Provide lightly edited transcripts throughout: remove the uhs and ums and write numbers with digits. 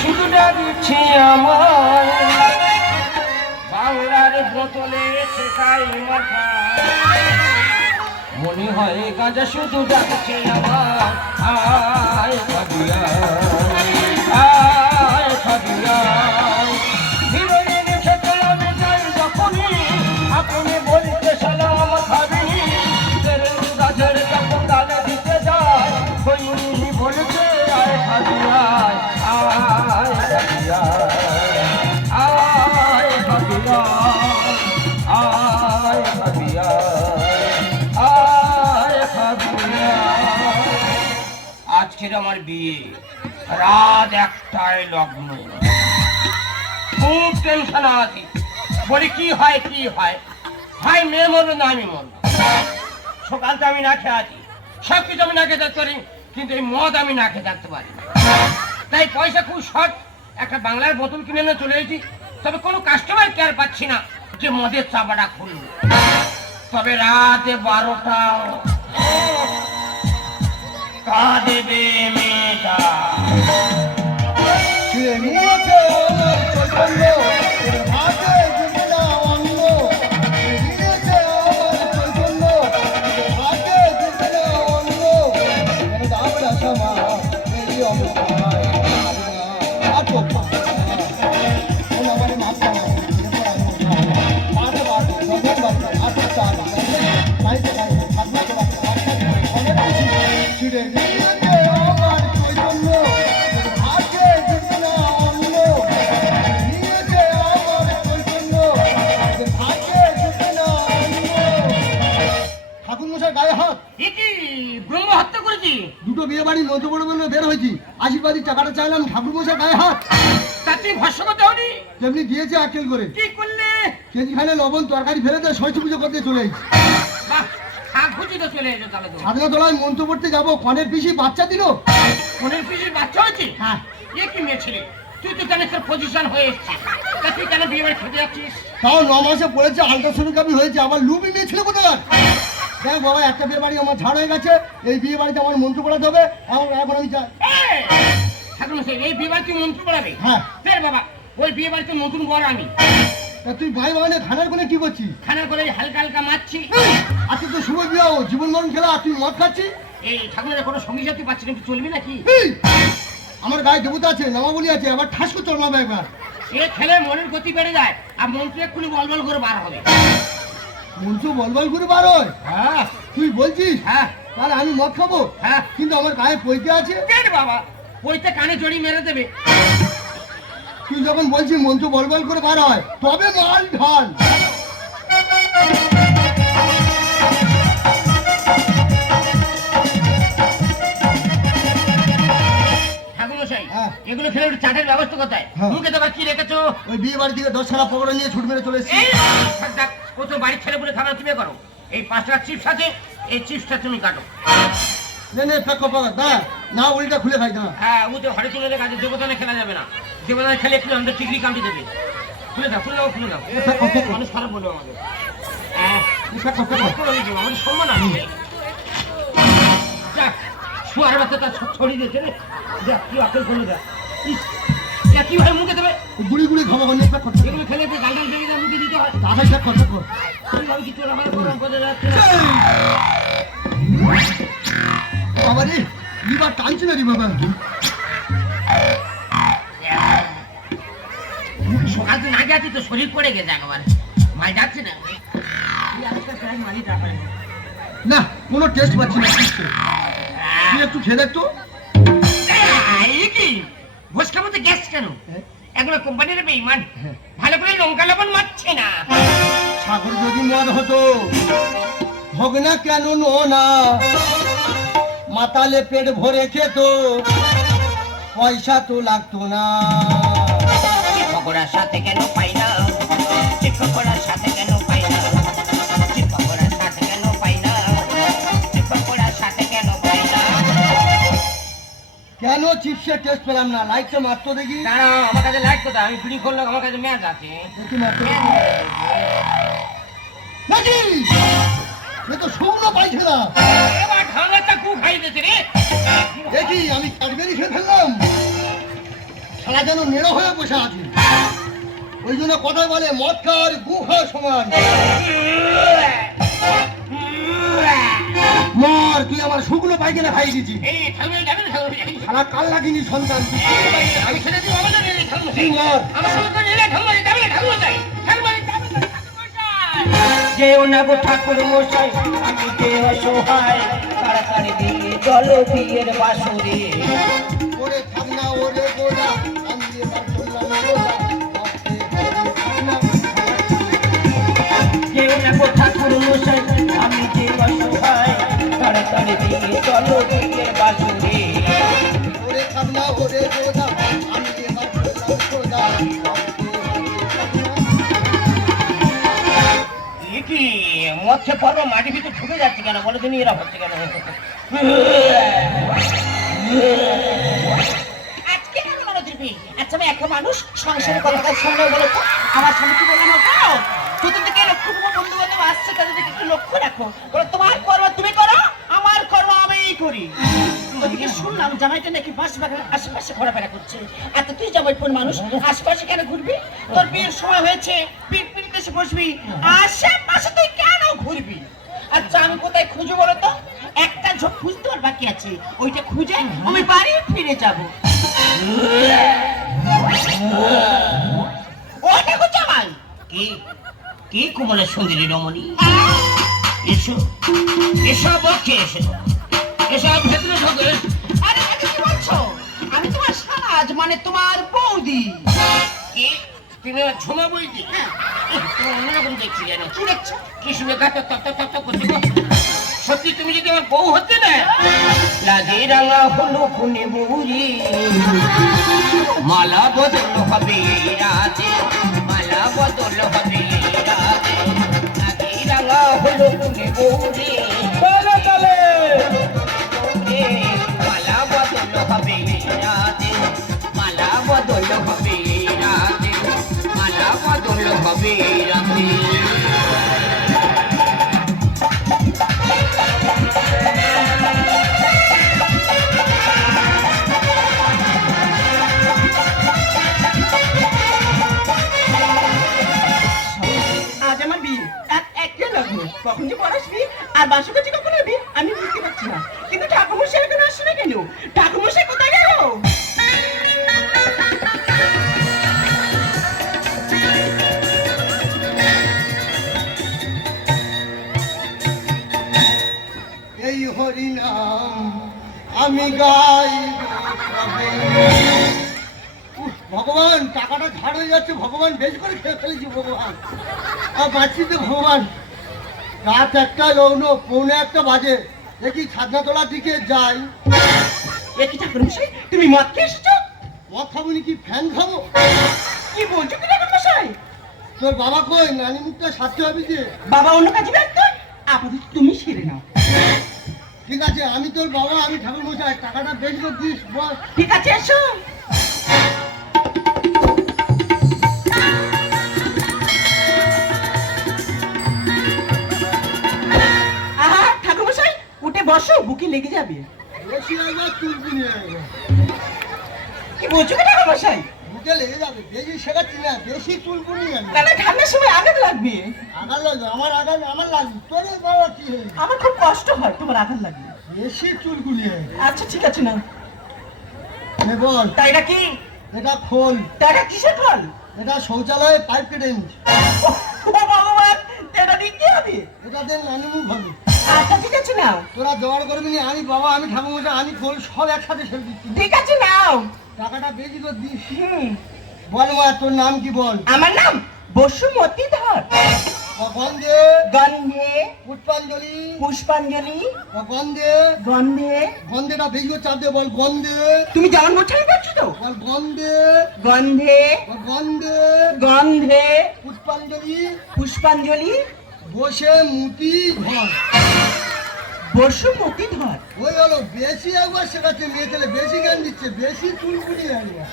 শুধুটা দিচ্ছি আমার বাংলার বোতলে শেখাই মাথা মনে হয় গাঁজা শুধু ডাকছে আমার আয় খাবিয়া আয় খাবিয়া হিরোইন খেতে আমি যাই যখনই আপনি বলতে সালাম খাবি গাছের কাপড় ডালে দিতে যায় ওই বলছে আয় খাবিয়া আয় খাবিয়া আয় খাবিয়া আয় খাবিয়া আজকের আমার বিয়ে রাত 1টায় লগ্ন খুব টেনশন আছি বলি কি হয় ভাই মেয়ে মরবে না আমি মরব সকালটা আমি না খেয়ে আছি সব কিছু আমি না খেয়ে থাকতে পারি কিন্তু এই মদ আমি না খেয়ে থাকতে পারি তাই পয়সা খুব শর্ট একটা বাংলার বোতল কিনে নিয়ে চলে এসেছি তবে কোনো কাস্টমার কেয়ার পাচ্ছি না যে মদের চাপাটা খুলল তবে রাতে 12টা কাঁদবে মেয়েটা দুটো বিয়ে বাড়ি মন্ত্র বড় বলে বের হয়েছি আশীর্বাদী টাকাটা চাইলাম ঠাকুর মশাই গায়ে হাত তাতে ভস্য করতে হনি তেমনি দিয়েছে আকেল করে কি করলে কেজিখানে লবণ তরকারি ফেলে দেয় ষষ্ঠী পুজো করতে চলে এসেছি সাধনা তোলায় মন্ত্র পড়তে যাবো কনের পিসি বাচ্চা দিল কনের পিসি বাচ্চা হয়েছে হ্যাঁ এ কি মেয়ে ছেলে তুই তো কেন একটা পজিশন হয়ে এসেছিস তুই কেন বিয়ে বাড়ি খেতে যাচ্ছিস তাও 9 মাসে পড়েছে আলট্রাসোনোগ্রাফি হয়েছে আমার লুবি মেয়ে ছেলে কোথায় দেখ বাবা একটা বিয়ে বাড়ি আমার ছাড় হয়ে গেছে এই বিয়ে বাড়িতে আমার মন্ত্র পড়াতে হবে এখন আমি চাই ঠাকুর মশাই এই বিয়ে বাড়িতে মন্ত্র পড়াবে হ্যাঁ ফের বাবা ওই বিয়ে বাড়িতে নতুন বর আমি তা তুই ভাই মানে খানার কোনে কি করছিস খানার করে হালকা হালকা মারছি আজকে তো শুভ বিয়ে জীবন মরণ খেলা তুই মদ খাচ্ছিস এই ঠাকুরের কোনো সঙ্গী সাথী পাচ্ছি না চলবি নাকি আমার গায়ে দেবতা আছে নামাবলি আছে আবার ঠাস করে চলমাবে একবার এ খেলে মনের গতি বেড়ে যায় আর মন্ত্র এক্ষুনি বলবল করে বার হবে মন্ত্র বলবল করে বার হয় হ্যাঁ তুই বলছিস হ্যাঁ তাহলে আমি মদ খাবো হ্যাঁ কিন্তু আমার গায়ে পইতে আছে কেন বাবা পইতে কানে জড়ি মেরে দেবে তুই যখন বলছিস মন্ত্র বলবল করে বার হয় তবে মাল ঢাল এগুলো খেলে ওটা চাটের ব্যবস্থা কোথায় মুখে তো কি রেখেছো ওই বিয়ে বাড়ি থেকে 10 সালা পকড়া নিয়ে ছুট মেরে চলে এসেছি ও তো বাড়ি ছেড়ে বলে খাবার তুমি করো এই 5টা চিপস আছে এই চিপসটা তুমি কাটো নে ফেকো পাগা দা না উল্টা খুলে খাই দাও হ্যাঁ ও তো হরে চলে কাছে দেবতানে খেলা যাবে না দেবতানে খেলে একটু আমাদের ঠিকই কামড়ে দেবে খুলে দাও মানুষ খারাপ বলবো আমাদের আমাদের সম্মান আছে শুয়ার বাচ্চাটা ছড়িয়ে দিয়েছে রে দেখ কি আকেল করে দেখ কি ভাই মুখে দেবে গুড়ি গুড়ি খাবো অনেক ফেক করতে এগুলো খেলে গাল গাল দিয়ে মুখে দিতে হয় তাড়াতাড়ি ফেক কর আমি কিছু আমার প্রোগ্রাম করে যাচ্ছে বাবা রে লিভার টানছে না রে বাবা সকাল তো না গেছি তো শরীর পড়ে গেছে একবার মাই যাচ্ছে না না কোনো টেস্ট পাচ্ছি না তুই একটু খেয়ে দেখ তো কি ভোজ খাবো তো গ্যাস কেন এগুলো কোম্পানির বেইমান ভালো করে লঙ্কা লবণ মারছে না সাগর যদি মদ হতো হোক না কেন না মাতালে পেট ভরে খেত পয়সা তো লাগতো না পকোড়ার সাথে কেন পাই না পকোড়ার সাথে কেন পাই না পকোড়ার সাথে কেন পাই না পকোড়ার সাথে কেন পাই না কেন চিপসের টেস্ট পেলাম না লাইটটা মারতো দেখি দাঁড়াও আমার কাছে লাইট কোথায় আমি বিড়ি করলাম আমার কাছে ম্যাচ আছে দেখি মারতো নাকি এ তো শুকনো পাইছে না এবার ঠান্ডাটা খুব খাই দিয়েছে রে দেখি আমি ক্যাডবেরি খেয়ে ফেললাম সারা যেন নেড়ো হয়ে বসে আছে। ওই জন্য কথায় বলে মদ খাওয়ার গু খাওয়ার সমান। মর, তুই আমার শুকনো পায়খানা খাইয়ে দিচ্ছি। শালা কাল লাগিনি সন্তান। তুই মর। যেও না গো ঠাকুর মশাই, আমি যে অসহায়, তাড়াতাড়ি দিয়ে চলো বিয়ের বাসরে। ওরে থাক না ওরে গোলা, আমি এবার চললাম গোলা। যেও না গো ঠাকুর মশাই, আমি যে অসহায়, তাড়াতাড়ি দিয়ে চলো বিয়ের বাসরে। ওরে থাক না ওরে গোলা, আমি এবার চললাম গোলা। কি মৎস্য পর্ব মাটি ভিতরে ঢুকে যাচ্ছে কেন বলে তিনি, এরা হচ্ছে কেন? আজকে কেন মনে দিবি? আচ্ছা আমি একটা মানুষ সংসারের কথা শুনলে বলে তো আমার স্বামী কি বলে না তো যদি থেকে লক্ষ্য বন্ধু বান্ধব আসছে তাদের দিকে একটু লক্ষ্য রাখো। বলে তোমার কর্ম তুমি করো, আমার কর্ম আমিই করি। ওদিকে শুনলাম জামাইটা নাকি বাঁশবাগানের আশেপাশে ঘোরাফেরা করছে। আচ্ছা তুই জামাইপুর মানুষ, আশেপাশে কেন ঘুরবি? তোর বিয়ের সময় হয়েছে, বিয়ের পিড়িতে এসে বসবি, আশেপাশে তুই কেন ঘুরবি? আচ্ছা আমি কোথায় খুঁজে বলো তো? একটা ঝোপ খুঁজতে আর বাকি আছে, ওইটা খুঁজে আমি বাড়ি ফিরে যাব। ওটা খুঁজে ভাই কি কি কোমলের সুন্দরী রমণী, এসো এসো বক্ষে এসো, এসো ভেতরে ঢোকে। আরে আরে কি বলছো? আমি তোমার সাজ মানে তোমার বৌদি। কি তুমি আমার ঝুমা বইছি? তুমি অন্যরকম দেখছি কেন? কি দেখছো? কি শুনে গাছ তপ তপ তপ করছে গো? সত্যি তুমি যদি আমার বউ হচ্ছে না, লাগে রাঙা হলো খুনে বুড়ি, মালা বদল হবে রাজে, মালা বদল হবে রাজে, লাগে রাঙা হলো খুনে বুড়ি, চলে চলে মালা বদল হবে রাজে, মালা বদল হবে রাজে, মালা বদল হবে রাজে। আজ আমার বিয়ে, একটা লগ্ন, কখন যে পড়াসবি আর বাসুকাছি কখন হবি আমি বুঝতে পারছি না। কিন্তু ঠাকুরমশাই এখন আসছে না কেন? ঠাকুরমশাই কোথায় গেল? এই হরিনাম আমি গাই ভগবান, টাকাটা ঝাড় হয়ে যাচ্ছে ভগবান, বেশি করে খেয়ে ফেলেছি ভগবান, আর বাঁচছি তো ভগবান। রাত 1টা লগ্ন, 1:45 বাজে, দেখি ছাদনাতলার দিকে যাই। এ কি ঠাকুরমশাই, তুমি মদ খেয়ে এসেছো? মদ খাবো নাকি ফ্যান খাবো? কি বলছো কি ঠাকুরমশাই? তোর বাবা কই? নানি মুখটা সারতে হবে যে। বাবা অন্য কাজে ব্যস্ত, আপাতত তুমি সেরে নাও। ঠিক আছে, আমি তোর বাবা, আমি ঠাকুর মশাই, টাকাটা বেশি করে দিস বল। ঠিক আছে এসো। আহা ঠাকুরমশাই উঠে বসো, বুকে লেগে যাবে। বেশি একবার তুলবি নিয়ে একবার। কি বলছো কি ঠাকুরমশাই? বুকে লেগে যাবে, বেশি শেখাচ্ছি না, বেশি তুলবো নিয়ে না না ঠান্ডার সময় আঘাত লাগবে। আগার লাগবে, আমার আগার আমার লাগবে, তোর বাবা কি হয়েছে? আমার খুব কষ্ট হয় তোমার আঘাত লাগবে। বেশি চুলকুলি আচ্ছা ঠিক আছে না। বল। তা এটা কি? এটা খোল। তা এটা কিসের ফল? এটা শৌচালয়ে পাইপ কেটে নিচ্ছি। ও ভগবান, এটা দিয়ে কি হবে? এটা দিয়ে নানিমুখ হবে। আচ্ছা ঠিক আছে নাও। তোরা জোগাড় করবি নি, আমি বাবা, আমি ঠাকুর মশাই, আমি খোল সব একসাথে ছেড়ে দিচ্ছি। ঠিক আছে নাও। টাকাটা বেশি করে দিস। হুম, বল মা, তোর নাম কি বল? আমার নাম বসুমতী ধর। গন্ধে গন্ধে পুষ্পাঞ্জলি, পুষ্পাঞ্জলি, গন্ধে গন্ধে। গন্ধেটা বেশি করে চাপ দে, বল গন্ধে, তুমি যেমন বলছো আমি বলছো তো। বল গন্ধে, গন্ধে গন্ধে গন্ধে পুষ্পাঞ্জলি, পুষ্পাঞ্জলি, বসে মুটি ঘর। বসুমতী ধর। ওই হলো বেশি একবার শেখাচ্ছে, মেয়ে ছেলে বেশি জ্ঞান দিচ্ছে, বেশি চুলকুনি একবার।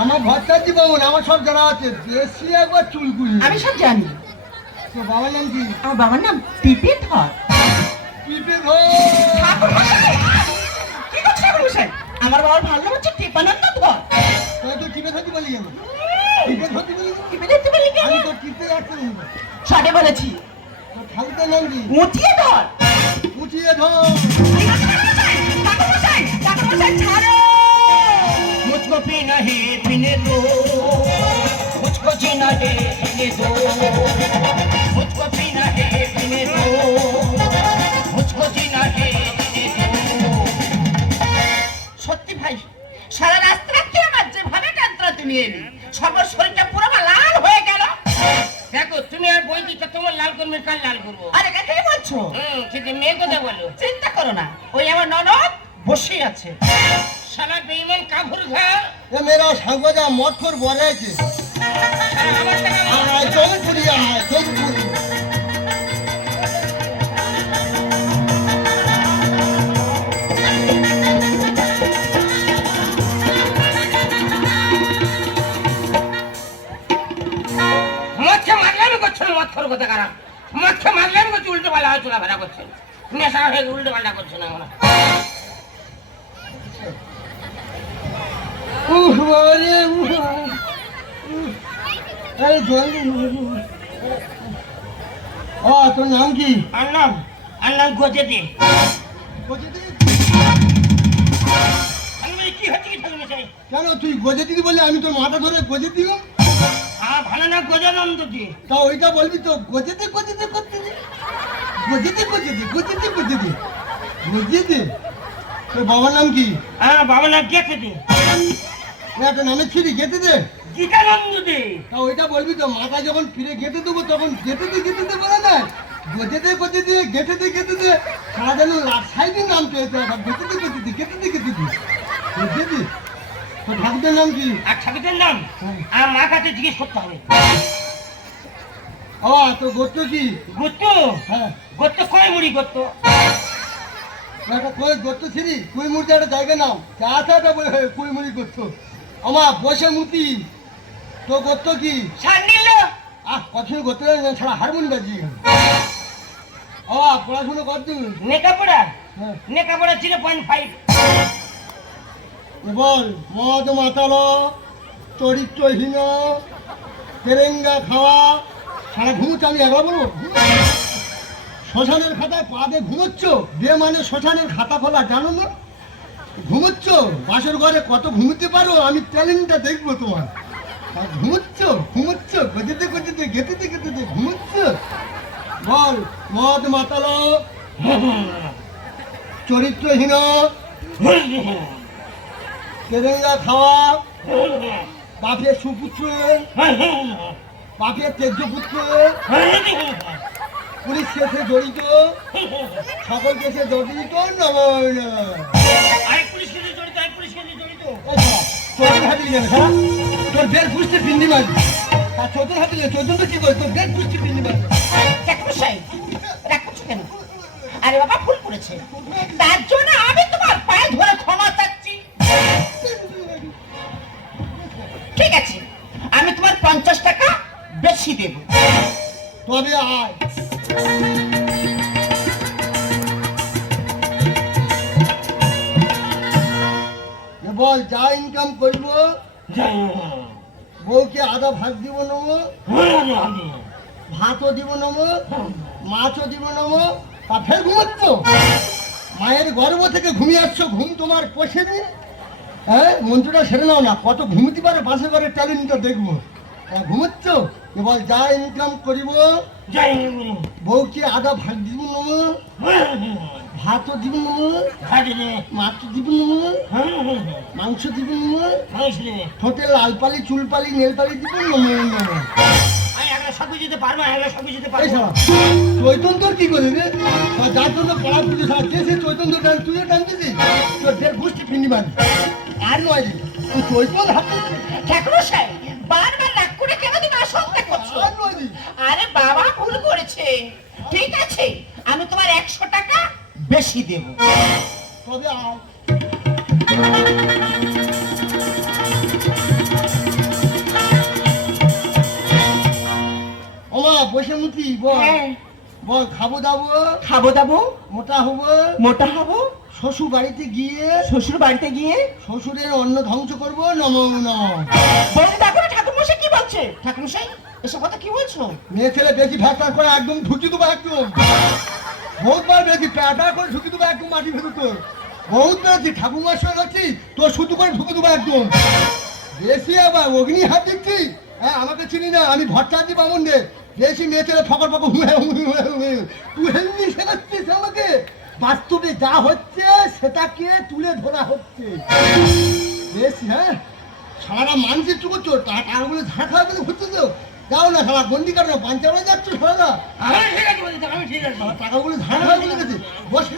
আমার ভট্টাচার্য বাবুন, আমার সব জানা আছে, বেশি একবার চুলকুনি। আমি সব জানি। তো বাবার নাম কি? আমার বাবার নাম পিপে ধর। পিপে ঘর। ঠাকুরমশাই! কি করছে ঠাকুরমশাই? আমার বাবার ভালো নাম হচ্ছে টিপানন্দ ধর। কেন? টিপে ধরতে বলি? টিপে ধরতে বলি কেন? আমি তো টিপতে যাচ্ছি না। শটে বলেছি তোর ঠাকুরের নাম কি? উঠিয়ে ধর। উঠিয়ে ধর। ছাড়ো। मुझको पीना है पीने दो, मुझको जीना है जीने दो, मुझको पीना है पीने दो, मुझको जीना है जीने दो। সত্যি ভাই, সারা রাস্তা কে আমার যেভাবে টানতরা তুমি এলি, সবার শরীরটা পুরো আমার লাল হয়ে গেল। দেখো তুমি আর বই দিচ্ছ, তোমার লাল করবে কাল লাল করবো। আরে কাকে বলছো? কিন্তু মেয়ে কথা বলো। চিন্তা করো না, ওই আমার ননদ বসে আছে। শালা বেঈমান কাফুর ঘা। এ মেরা সাগজা মৎখর বলে আছে। শালা আমার টাকা আয় জলপুরি, আয় জলপুরি। মদকে মারলামি করছেন, মদখর কথা কারা মদকে মারলামি করছে, উল্টো পাল্টা হয়ে চলাফেরা করছেন, নেশা হয়ে উল্টো পাল্টা করছেন। আমরা উহ বাবারে, উহ। এই জল দে। ও তোর নাম কি? আনলাম আনলাম গজে দে। আমি বলি কি হচ্ছে কি থাকবে চাই? কেন তুই গজে দিদি বলে আমি তোর মাথা ধরে গজে দিব? আমার ভালো না গজানন্দ দি। তা ওইটা বলবি তো গজেতে গজেতে করতে দে। গজেতে গজেতে গজেতে গজেতে গজেতে। তোর বাবার নাম কি? হ্যাঁ বাবা না গেছে দে, না একটা নামের ছিলি গেতে দে। গীতানন্দ দে। তা ওইটা বলবি তো মাথা যখন ফিরে গেতে দেবো তখন গেতে দে বলে না, গজেতে গজেতে গেতে দে। সারা যেন সাইডে নাম পেয়েছে, গেতে দে গেতে দে। তোর ঠাকুরের নাম কি? আর ঠাকুরের নাম আমার মা কাছে জিজ্ঞেস করতে হবে। ও তোর গোত্র কি? গোত্র হ্যাঁ গোত্র কয় মুড়ি গোত্র। একটা কই গোত্র ছিলি কুইমুড়ি একটা জায়গা নাও চাটা বলে কুইমুড়ি গোত্র। আমার বসে মুতি। তোর গোত্র কি? সার নিল কঠিন গোত্র ছাড়া হারমোনি বাজি। ও পড়াশুনো করছিস? নেকাপড়া হ্যাঁ নেকাপড়া 0.5। বল মদ মাতালো, চরিত্রহীন, তেরেঙ্গা খাওয়া, সারা ঘুমুচ্ছ। আমি একবার বলবো শ্মশানের খাতায় পা দিয়ে ঘুমোচ্ছ? বে মানে শ্মশানের খাতা খোলা, জানো না? ঘুমোচ্ছ বাসর ঘরে কত ঘুমোতে পারো, আমি ট্যালেন্টটা দেখবো তোমার। আর ঘুমোচ্ছ গজেতে গেতে ঘুমোচ্ছ। বল মদ মাতালো, চরিত্রহীন, তেরেঙ্গা খাওয়া, বাপের সুপুত্র, বাপের তেজ্য পুত্র, পুলিশ কেসে জড়িত, সকল কেসে জড়িত। আরেক পুলিশ কেসে জড়িত, আরেক পুলিশ কেসে জড়িত। চোদ্দ হাতি যাবে সারা তোর বের পুষ্টি পিন্ডি মারবি। আর চোদ্দ হাতি চোদ্দ কি করে তোর বের পুষ্টি পিন্ডি মারবি। রাগ করছো কেন? আরে বাবা ভুল করেছে, তার জন্য আমি তোমার পায়ে ধরে ক্ষমা চাচ্ছি। ঠিক আছে, আমি তোমার 50 টাকা বেশি দেব। তবে আয়। বল যা ইনকাম করবো বউকে আধা ভাগ দিব নেবো, ভাতও দিব নেবো, মাছও দিব নেবো। তা ফের ঘুমাচ্ছ? মায়ের গর্ভ থেকে ঘুমিয়ে আসছো, ঘুম তোমার কষে নি। হ্যাঁ মন্ত্রটা সেরে নাও না, কত ঘুমতে পারে বাসে করে ট্যালেন্টটা দেখবো। ঘুমাচ্ছ? এবার যা ইনকাম করিব বউকে আধা ভাগ দিব নেবো, ভাতও দিব নেবো, মাছ দিব নেবো, মাংস দিব নেবো, ঠোঁটে লাল পালি চুল পালি নেল পালি দিব নেবো। চৈতন তোর কি করে রে? যার জন্য পড়া পুজো সে চৈতন তোর টান তুইও টানতেছিস, তোর দেড় গোষ্ঠী ফিন্ডি মারবি। আর নয় রে তুই চৈতন হাত ঠাকুর সাহেব বারবার রাগ করে কেন তুমি অসন্তা করছো? আর নয় রে। আরে বাবা ভুল করেছে। ঠিক আছে, আমি তোমার 100 টাকা বেশি দেব। তবে আয়। ওমা বসে মুতি বল, বল খাবো দাবো, খাবো দাবো, মোটা হবো, মোটা হবো, শ্বশুর বাড়িতে গিয়ে শ্বশুর বাড়িতে গিয়ে শ্বশুরের অন্ন ধ্বংস করবো নমো নমঃ। বলছি দেখো না ঠাকুরমশাই কি বলছে। ঠাকুরমশাই এসব কথা কি বলছো? মেয়ে ছেলে বেশি ফ্যাক্টর করে একদম ঢুকি দেবো একদম। বহুতবার বেশি প্যাটা করে ঢুকি দেবো একদম মাটি ভেতর তোর। বহুত বেশি ঠাকুমার সঙ্গে আছি তোর শুধু করে ঢুকে দেবো একদম। বেশি আবার অগ্নি হাত দিচ্ছি। হ্যাঁ আমাকে চিনি না, আমি ভট্টাচার্য বামুন রে। বেশি মেয়ে ছেলে ফকর ফকর তুই এমনি শেখাচ্ছিস আমাকে। বাস্তবে যা হচ্ছে সেটাকে তুলে ধরা হচ্ছে। বেশ হ্যাঁ সারা মানুষের চুকো চোর টাকাগুলো ঝাড়া খাওয়া বলে ঘুরছে তো। যাও না সারা গন্ডি কাটানো পাঞ্চাবে যাচ্ছ সারা আমি ঠিক আছে বলি, আমি ঠিক আছে। টাকাগুলো ঝাড়া খাওয়া বলে গেছে। বসে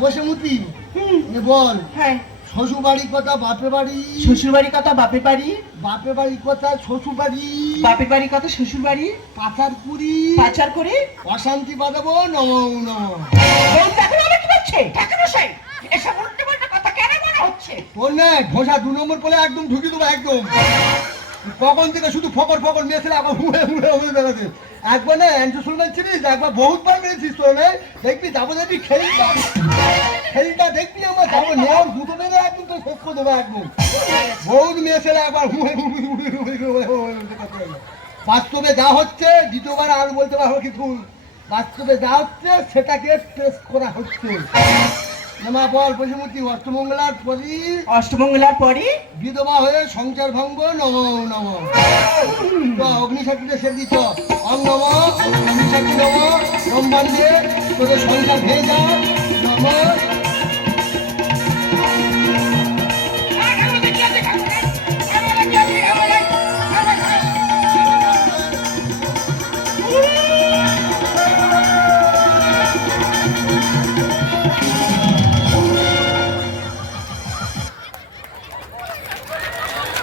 বসে মুতি বল হ্যাঁ শ্বশুর বাড়ির কথা বাপের বাড়ি, শ্বশুর বাড়ির কথা বাপের বাড়ি, বাপের বাড়ির কথা শ্বশুর বাড়ি, বাপের বাড়ির কথা শ্বশুর বাড়ি, পাচার পুরি পাচার করে অশান্তি বাঁধাবো নমো নমঃ। বলছি দেখো না কি বলছে ঠাকুরমশাই। এসব উল্টো পাল্টা কথা কেন মনে হচ্ছে? তোর না ঘোষা 2 নম্বর বলে একদম ঢুকি দেবো একদম। কখন থেকে শুধু ফকর ফকর মেয়েছিল আবার হুড়ে হুড়ে হুড়ে বেড়াতে। একবার না অ্যান্টিসোলমেন্ট ছিলিস, একবার বহুতবার মেরেছিস তোর মেয়ে। দেখবি যাবো দেখবি খেলটা দেখবি আমার যাবো নেওয়ার দুটো মেরে একদম তো শেষ করে দেবো একদম। বহুত মেয়েছিল একবার হুড়ে হুড়ে হুড়ে হুড়ে হুড়ে হুড়ে। বাস্তবে যা হচ্ছে দ্বিতীয়বার আর বলতে পারবো কিছু। বাস্তবে যা হচ্ছে সেটাকে টেস্ট করা হচ্ছে। মা বল পশুমূর্তি অষ্টমঙ্গলার পরই অষ্টমঙ্গলার পরে বিধবা হয়ে সংসার ভঙ্গ নমো নমঃ। অগ্নিশাকিতে সে দিত অং নম অগ্নিশাকি নম ব্রহ্মাণ্ডে তোদের সংসার ভেঙে যা নমঃ